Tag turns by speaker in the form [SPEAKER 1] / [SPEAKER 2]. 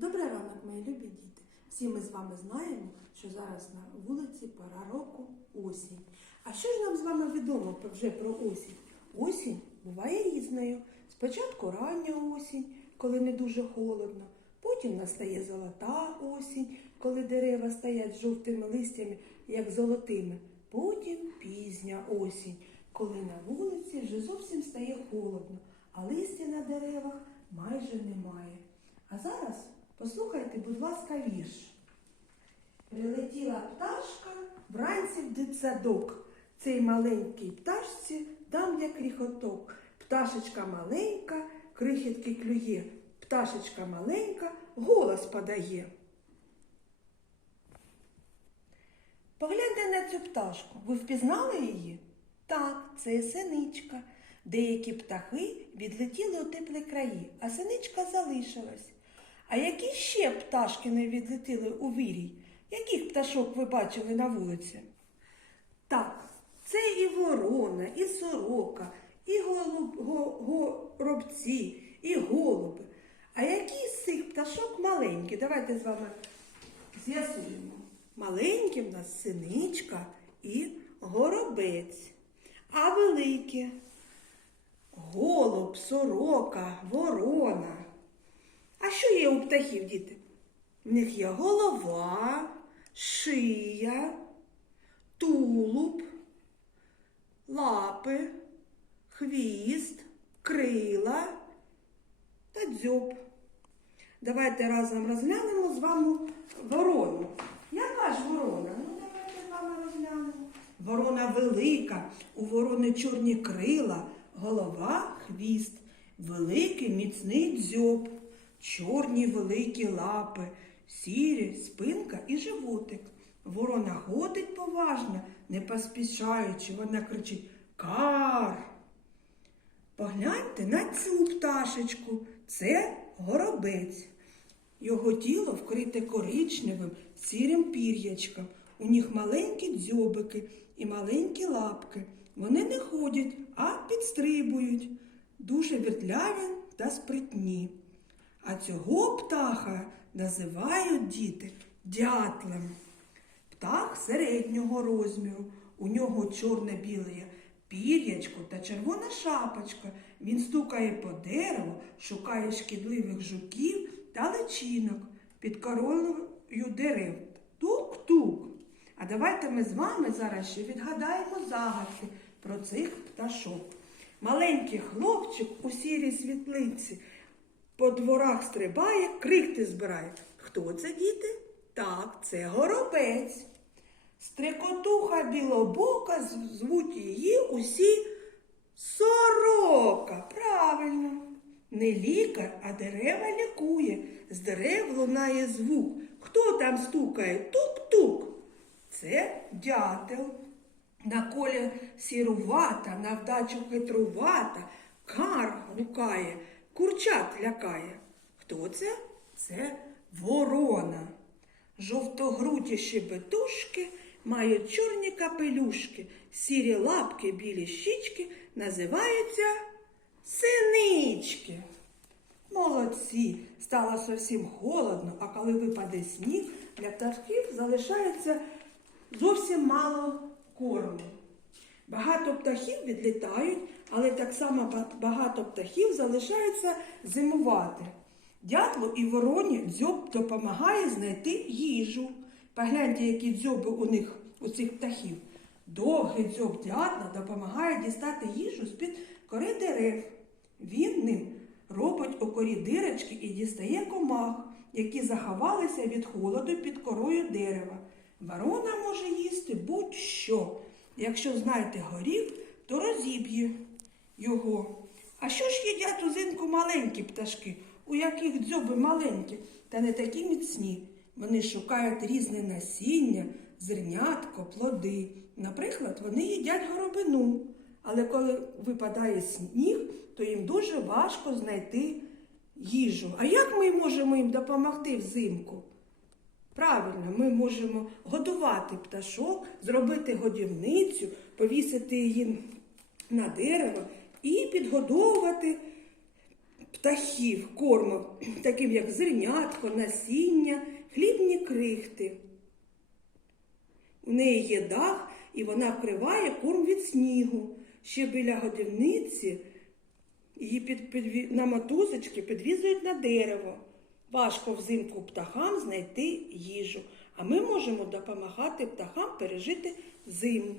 [SPEAKER 1] Добрий ранок, мої любі діти. Всі ми з вами знаємо, що зараз на вулиці пора року осінь. А що ж нам з вами відомо вже про осінь? Осінь буває різною. Спочатку рання осінь, коли не дуже холодно, потім настає золота осінь, коли дерева стоять жовтими листями, як золотими. Потім пізня осінь, коли на вулиці вже зовсім стає холодно, а листя на деревах майже немає. А зараз послухайте, будь ласка, вірш. Прилетіла пташка вранці в дитсадок. Цей маленький пташці дам я кріхоток. Пташечка маленька, крихітки клює. Пташечка маленька, голос подає. Погляньте на цю пташку. Ви впізнали її? Так, це синичка. Деякі птахи відлетіли у теплі краї, а синичка залишилась. А які ще пташки не відлетіли у вірій? Яких пташок ви бачили на вулиці? Так, це і ворона, і сорока, і голуб, го, горобці, і голуби. А які з цих пташок маленькі? Давайте з вами з'ясуємо. Маленькі в нас синичка і горобець. А великі голуб, сорока, ворона. А що є у птахів, діти? В них є голова, шия, тулуб, лапи, хвіст, крила та дзьоб. Давайте разом розглянемо з вами ворону. Яка ж ворона? Ну, давайте з вами розглянемо. Ворона велика, у ворони чорні крила, голова, хвіст, великий міцний дзьоб, чорні великі лапи, сірі спинка і животик. Ворона ходить поважно, не поспішаючи, вона кричить Кар. Погляньте на цю пташечку. Це горобець. Його тіло вкрите коричневим сірим пір'ячком. У них маленькі дзьобики і маленькі лапки. Вони не ходять, а підстрибують. Дуже вертляві та спритні. А цього птаха називають діти дятлем. Птах середнього розміру. У нього чорне-біле пір'ячко та червона шапочка. Він стукає по дереву, шукає шкідливих жуків та личинок під короною дерев. Тук-тук. А давайте ми з вами зараз ще відгадаємо загадки про цих пташок. Маленький хлопчик у сірій світлиці по дворах стрибає, крихти збирає. Хто це, діти? Так, це горобець. Стрекотуха білобока, звуть її усі сорока. Правильно. Не лікар, а дерева лікує. З дерев лунає звук. Хто там стукає? Тук-тук. Це дятел. На колі сірувата, на вдачу хитрувата, кар гукає, курчат лякає. Хто це? Це ворона. Жовтогруді щебетушки мають чорні капелюшки, сірі лапки, білі щічки називаються синички. Молодці! Стало зовсім холодно, а коли випаде сніг, для пташків залишається зовсім мало корму. Багато птахів відлітають, але так само багато птахів залишаються зимувати. Дятлу і вороні дзьоб допомагає знайти їжу. Погляньте, які дзьоби у них, у цих птахів. Довгий дзьоб дятла допомагає дістати їжу з-під кори дерев. Він ним робить у корі дирочки і дістає комах, які заховалися від холоду під корою дерева. Ворона може їсти будь-що. Якщо знаєте горіх, то розіб'є його. А що ж їдять узимку маленькі пташки, у яких дзьоби маленькі та не такі міцні? Вони шукають різне насіння, зернятко, плоди. Наприклад, вони їдять горобину. Але коли випадає сніг, то їм дуже важко знайти їжу. А як ми можемо їм допомогти взимку? Правильно, ми можемо годувати пташок, зробити годівницю, повісити її на дерево і підгодовувати птахів кормом, таким як зернятко, насіння, хлібні крихти. У неї є дах, і вона вкриває корм від снігу. Ще біля годівниці її під, підві- на мотузочки підвізують на дерево. Важко взимку птахам знайти їжу, а ми можемо допомагати птахам пережити зиму.